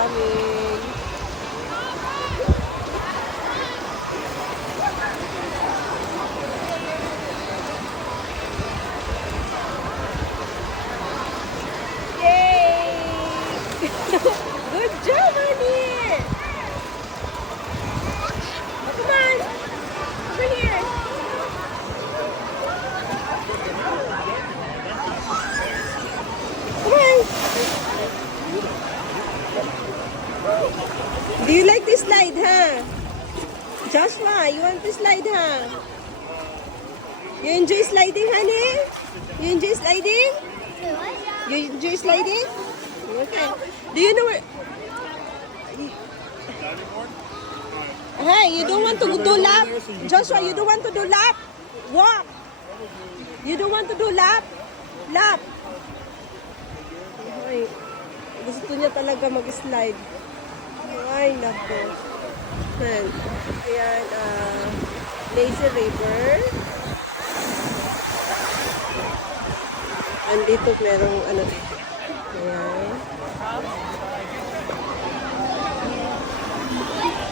namin. Yay! Good job, honey! Oh, come on! Over here! Come on! Do you like this slide, huh? Joshua, you want to slide, huh? You enjoy sliding, honey? You enjoy sliding? You enjoy sliding? Okay. Do you know where... Hey, you don't want to do lap? Joshua, you don't want to do lap? Walk. You don't want to do lap? Lap. Ay, gusto niya talaga mag-slide. Ay, naku. Ayan, lazy river. Andito merong ano dito. Ayan.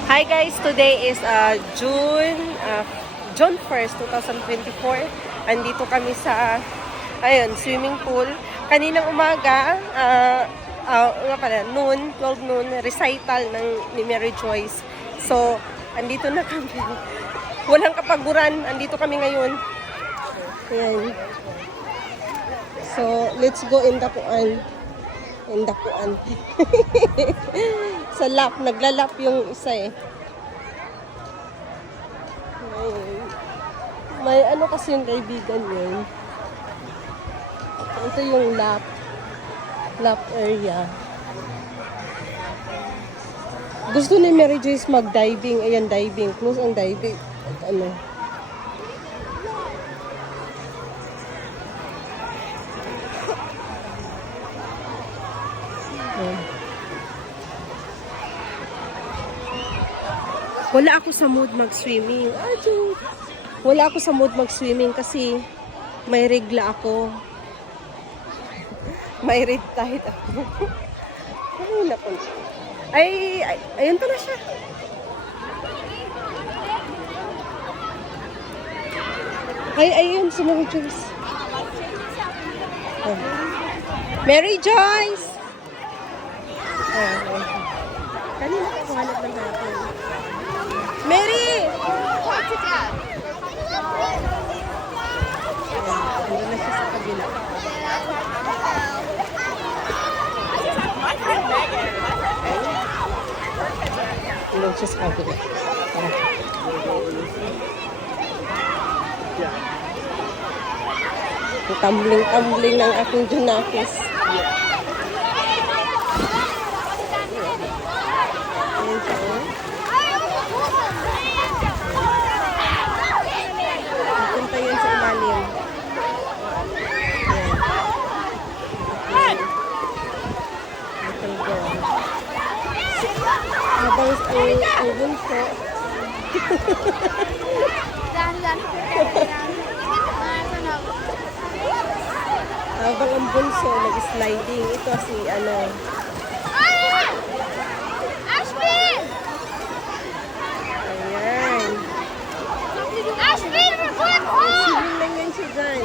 Hi guys, today is June 1st, 2024. Andito kami sa swimming pool. Kaninang umaga, noon, 12 noon, recital ni Mary Joyce. So, andito na kami. Walang kapaguran, andito kami ngayon. Ayan. So, let's go in dakuan. Sa lap, naglalap yung isa eh. May ano kasi yung kaibigan yun. Ito yung lap area. Gusto ni Mary Joyce mag-diving. Ayan, diving. Close ang diving. Ano? Wala ako sa mood mag-swimming. Wala ako sa mood mag-swimming kasi may regla ako. May red tide ako. Ay, naku. Ayun pa na siya. Ayun si Mary Joyce. Mary Joyce! Kanina ako hanap ng hapon. Mary! Ano na siya sa kabila. Ano siya sa kabila. Tara. Tumbling ng aking Junakis. Punta yun sa ilalim. Habang ang bunso. Habang ang bunso nag-sliding. Ito si Ashvin! Ayan. Ashvin, report home! Swimming lang yan siya dyan.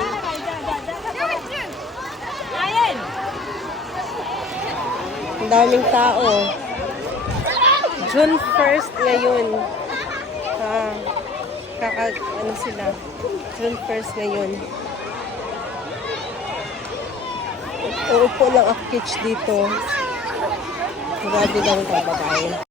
Ayan! Ang daming tao. June 1st ngayon. Sila. June 1st ngayon. Uupo lang ako kitsch dito. Grabe lang ito, babae.